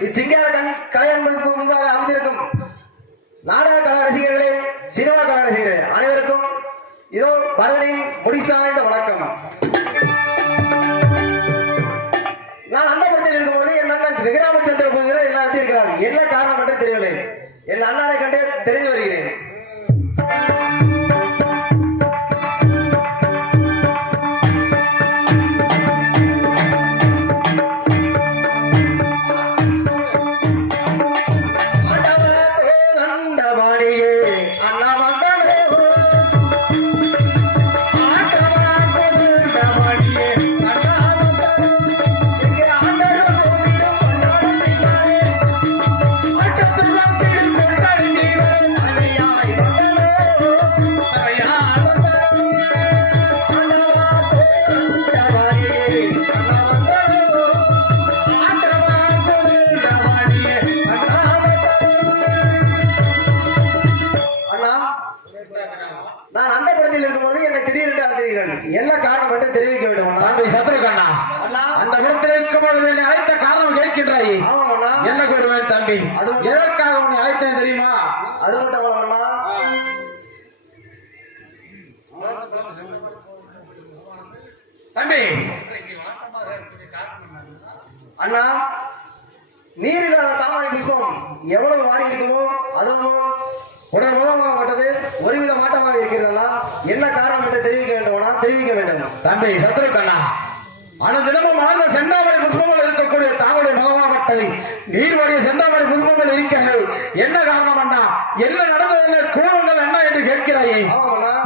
இச்சிங்கார கண் கலை என்பதற்கு முன்பாக அமைந்திருக்கும் நாடக கலா ரசிகர்களே எவ்வளவு மாறி இருக்குமோ அதுவும் உடல் மூலமாகப்பட்டது ஒருவித மாற்றமாக இருக்கிறதா என்ன காரணம் என்று தெரிவிக்க வேண்டுமானா தெரிவிக்க வேண்டும். தம்பி சத்ரு கண்ணா ஆனால் தினமும் ஆழ்ந்த செந்தாமரை புஷ்பங்கள் இருக்கக்கூடிய தாமரை முகமாகட்டது நீர்வடிய செந்தாமரை புஷ்பங்கள் இருக்கிறது. என்ன காரணம் அண்ணா? என்ன நடந்தது என்ன கூறுங்கள் அண்ணா என்று கேட்கிறாயே.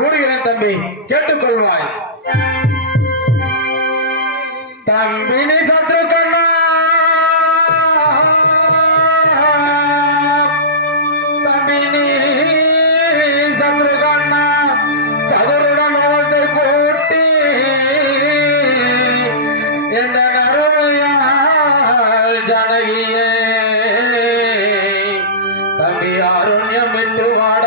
கூறுகிறேன் தம்பி கேட்டுக்கொள்வாய். தம்பினி சத்ரு கண்ணா കാരുണ്യമെല്ലുവാൻ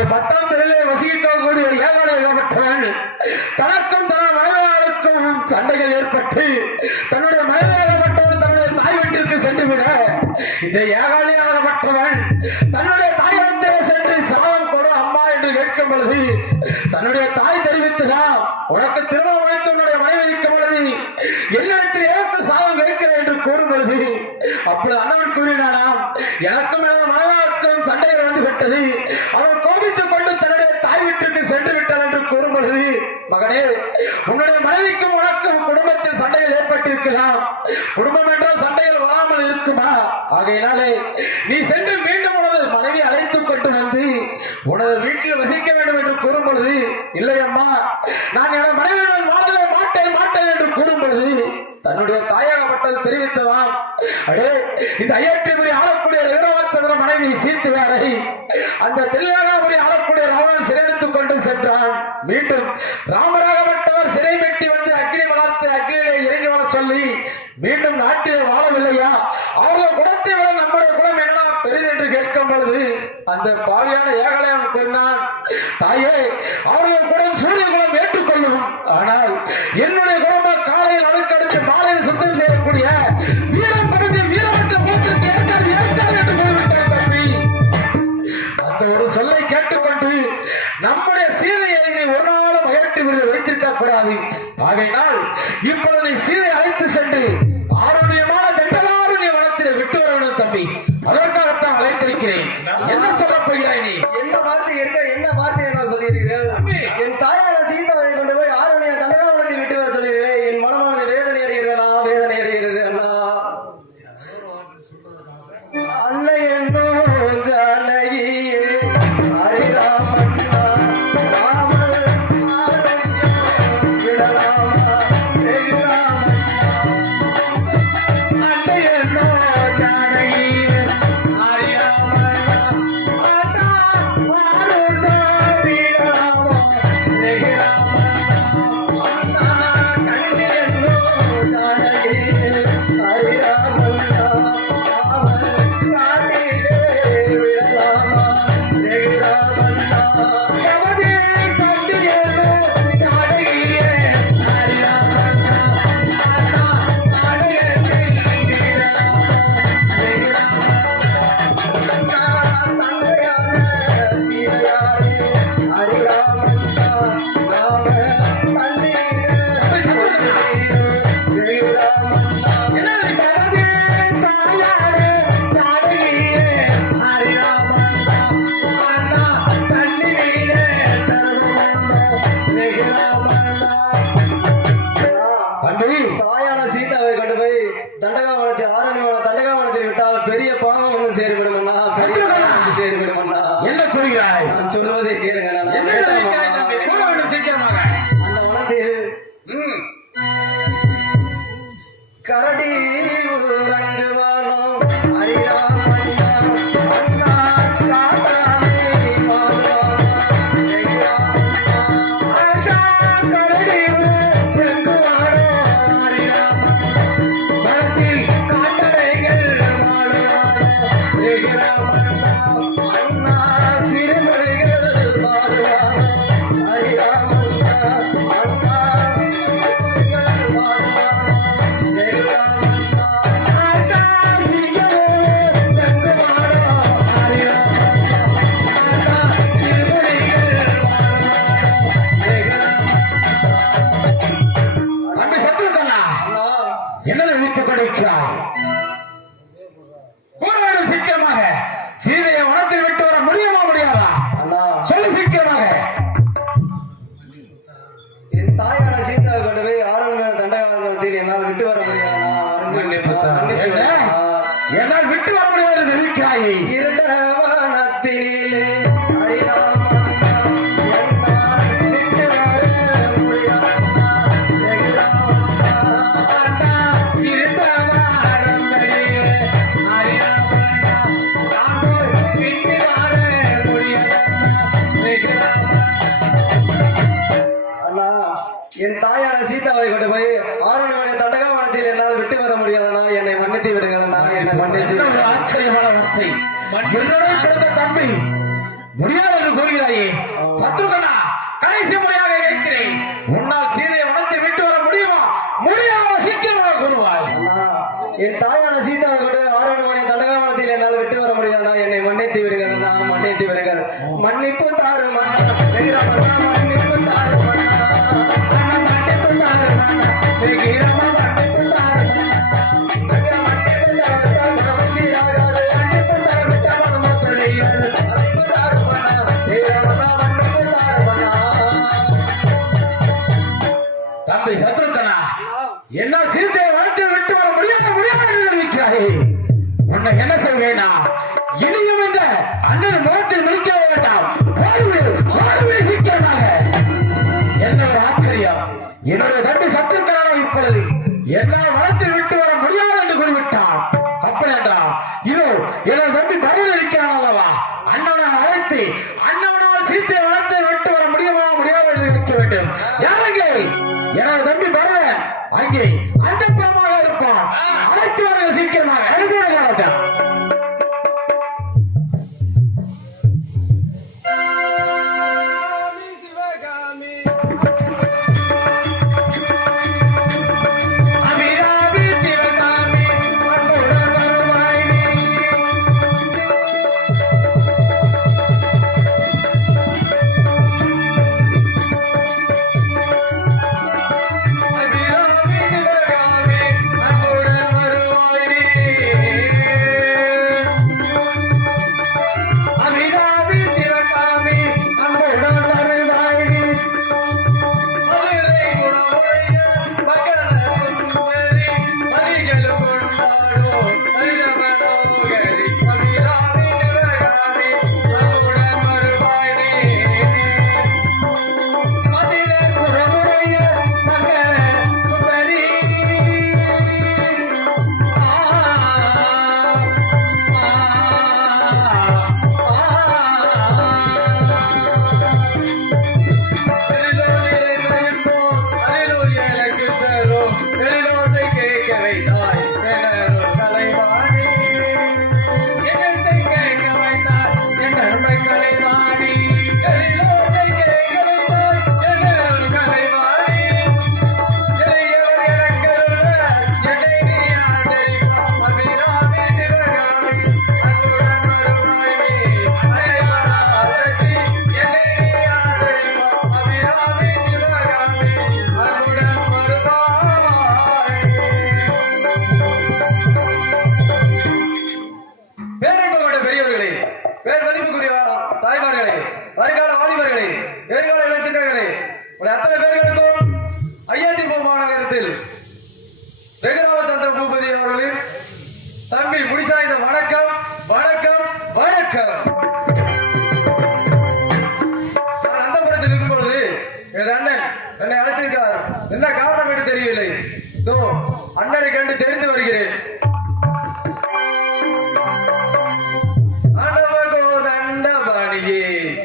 நம்மை பத்தாம் தெருவிலே வசிக்கக்கூடிய ஏகாலயப்பட்டவன் தனக்கும் தன மனைவாளருக்கும் சண்டைகள் ஏற்பட்டு தன்னுடைய மனைவியாகப்பட்டவன் தன்னுடைய தாய் வீட்டிற்கு சென்று விட இந்த ஏகாலியாகப்பட்டவன் தன்னுடைய தாயகத்தை சென்று சாதம் கொடு அம்மா என்று கேட்கும் பொழுது தன்னுடைய தாய் தெரிவித்ததாம் உனக்கு திருமணம் முடித்து உன்னுடைய மனைவி இருக்கும் பொழுது என்னிடத்தில் எனக்கு சாதம் கேட்கிறேன் என்று கூறும் பொழுது அப்பொழுது அண்ணன் கூறினானாம் எனக்கும் எனது மனைவாருக்கும் சண்டைகள் வந்து விட்டது அவன் கோபித்துக் கொண்டு தன்னுடைய தாய் வீட்டுக்கு சென்று விட்டான் என்று கூறும் பொழுது மகனே உன்னுடைய மனைவிக்கும் உனக்கும் குடும்பத்தில் சண்டைகள் ஏற்பட்டிருக்கலாம். குடும்பம் என்றால் சண்டைகள் வராமல் இருக்குமா? ஆகையினாலே நீ சென்று மீண்டும் உனது மனைவி அழைத்துக் கொண்டு வந்து உனது வீட்டில் வசிக்க வேண்டும் என்று கூறும் பொழுது இல்லை அம்மா நான் எனது மனைவியுடன் வாழவே மாட்டேன் மாட்டேன் என்று கூறும் பொழுது தன்னுடைய தாயாகப்பட்டது தெரிவித்ததாம் அடே இந்த ஐயற்றிபுரி ஆளக்கூடிய ரகுராமச்சந்திர மனைவி சீர்த்துவாரை அந்த திருநாகாபுரி ஆளக்கூடிய ராவணன் சிறையெடுத்துக் கொண்டு சென்றான். மீண்டும் ராமராகப்பட்டவர் சிறை வெட்டி வந்து அக்னி வளர்த்து அக்னியிலே இறங்கி வர சொல்லி மீண்டும் நாட்டிலே வாழவில்லையா? அவர்கள் குணத்தை விட நம்முடைய குணம் என்ன பெரிது என்று கேட்கும் பொழுது அந்த பாவியான ஏகலையன் கூறினான் தாயே அவர்கள் குணம் சூரிய குலம் ஏற்றுக்கொள்ளும். ஆனால் என்னுடைய குடும்பம் காலையில் அடுக்கடுத்து மாலையில் சுத்தம் செய்யக்கூடிய வீரம் படுத்தி வீரமற்ற குலத்திற்கு ஏற்காது ஏற்காது என்று கூறிவிட்டான் தம்பி. அந்த ஒரு சொல்லை கேட்டுக்கொண்டு நம்முடைய சீதையை நீ ஒரு நாளும் அகற்றி வைத்திருக்க கூடாது. ஆகையினால் இப்பொழுது Sita Ei,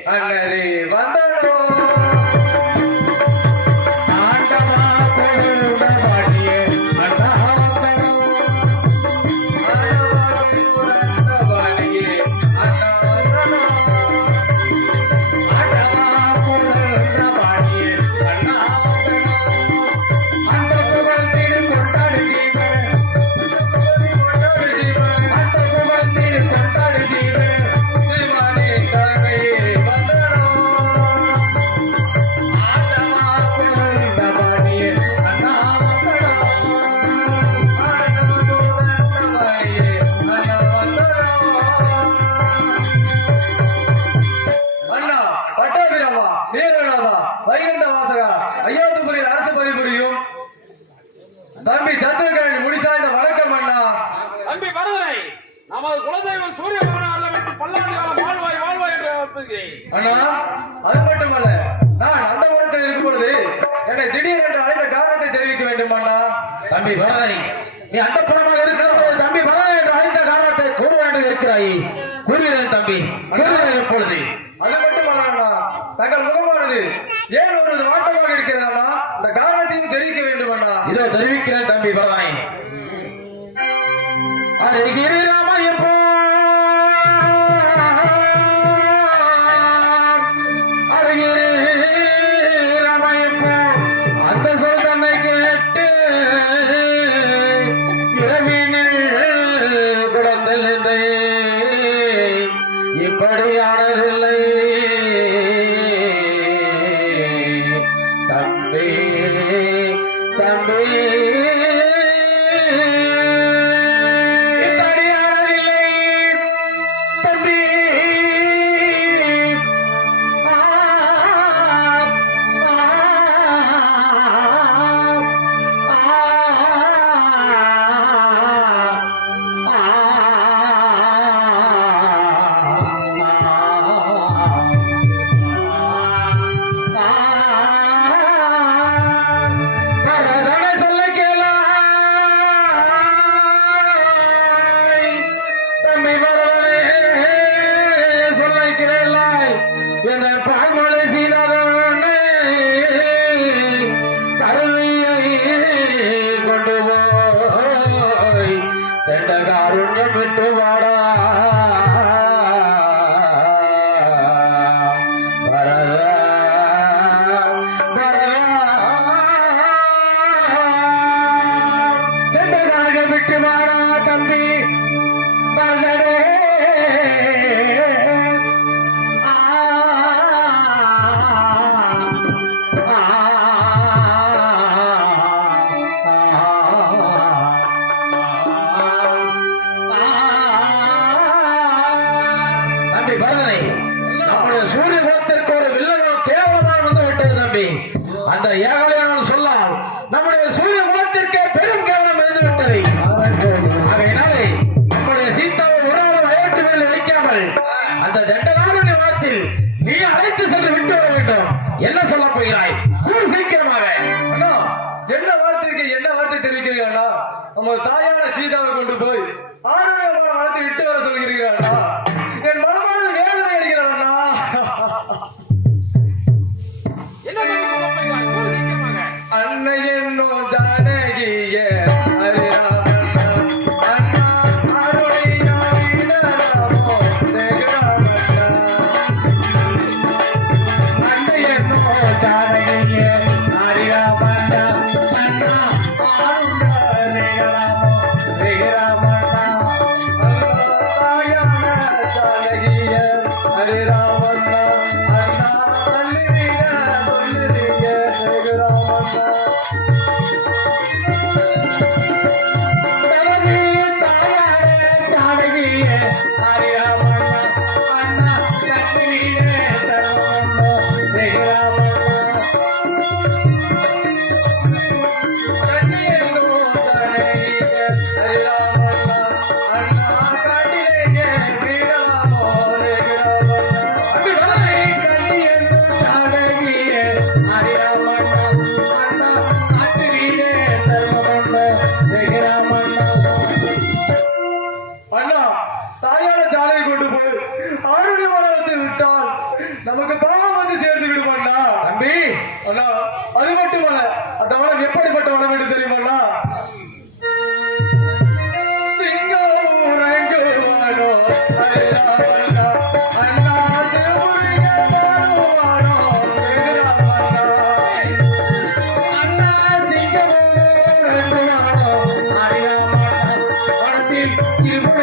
I'm ready. One. நீரநாதா வாசகா ஐயாத்துபுரியில் அரசு பணிபுரியும் தம்பி சந்திரகரணி முடிசாய்ந்த வணக்கம் அண்ணா. தம்பி பரதனை நமது குலதெய்வம் சூரிய பல்லாண்டு காலம் வாழ்வாய் வாழ்வாய் அண்ணா அது மட்டுமல்ல நான் அந்த மடத்தில் இருக்கும் பொழுது என்னை திடீர் என்று அழைத்த காரணத்தை தெரிவிக்க வேண்டும் அண்ணா. தம்பி பரதனை நீ அந்த புறமாக இருக்கிற தம்பி பரதனை என்று அழைத்த காரணத்தை கூறுவாண்டு இருக்கிறாய். கூறுகிறேன் தம்பி கூறுகிறேன் எப்பொழுது அது மட்டும் தங்கள் முகமானது ஏன் ஒரு மாற்றமாக இருக்கிறதா அந்த காரணத்தையும் தெரிவிக்க வேண்டும் அண்ணா இதோ தெரிவிக்கிறேன் தம்பி பிரதானே அருகிரி ராமா எப்போ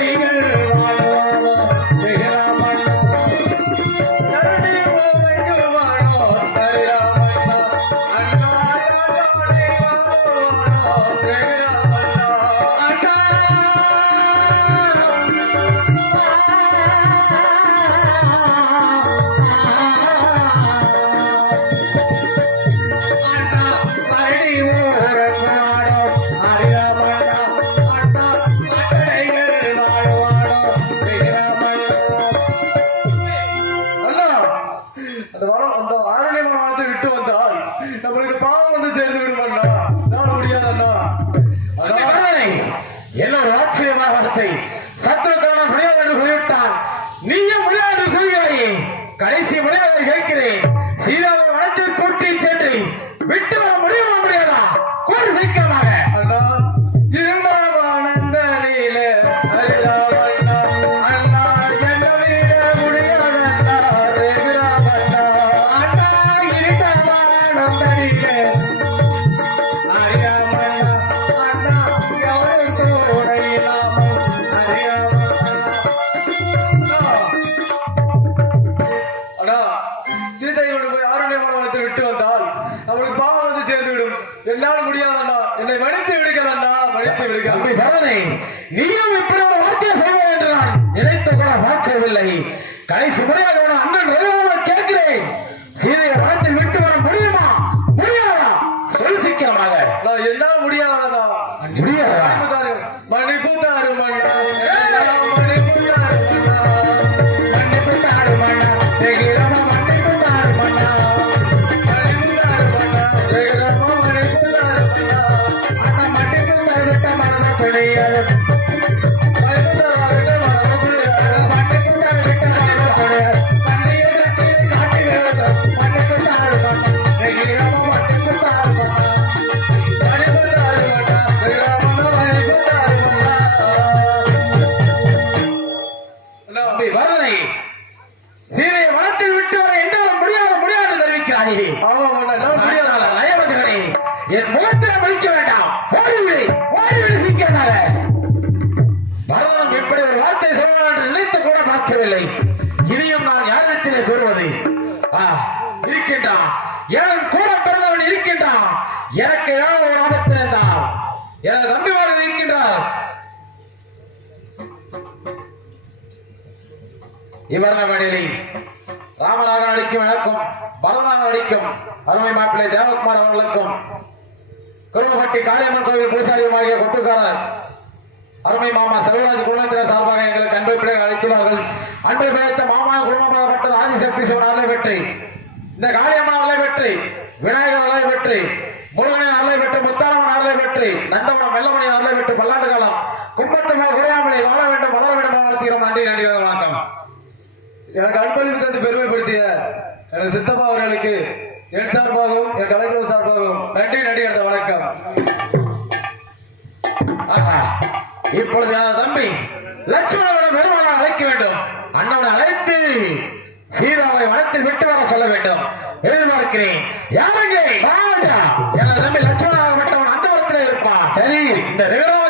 திருமுறைகள் கடைசி முறையாக உன் அண்ணன் அருமை மாமா செல்வராஜ் குடும்பத்தினர் சார்பாக எங்களுக்கு அன்பை பிள்ளைகள் அளித்துள்ளார்கள் அன்பை பிழைத்த மாமா குடும்பமாகப்பட்ட ஆதிசக்தி சிவன் அருளை பெற்று இந்த காளியம்மன் அருளை பெற்று விநாயகர் அருளை பெற்று முருகனின் அருளை பெற்று முத்தாரம்மன் அருளை பெற்று நந்தவனம் வெள்ளமணியின் அருளை பெற்று பல்லாண்டு காலம் கும்பத்துமா குறையாமலே வாழ வேண்டும் வளர வேண்டும் வாழ்த்துகிறோம். நன்றி நன்றி வணக்கம். எனக்கு அன்பளிப்பு தந்து பெருமைப்படுத்திய எனது சித்தப்பா அவர்களுக்கு என் சார்பாகவும் என் கலைக்குழு சார்பாகவும் நன்றி நன்றி அடுத்த வணக்கம். ஆஹா. இப்பொழுது தம்பி லட்சுமணனை பெருமாளை அழைக்க வேண்டும். அண்ணனை அழைத்து சீதாவை வனத்தில் விட்டு வர சொல்ல வேண்டும். எதிர்பார்க்கிறேன். யாருங்க மகாராஜா எனது தம்பி லட்சுமணன் மட்டும் அந்த இடத்துல இருப்பான். சரி. இந்த நிகழ்வு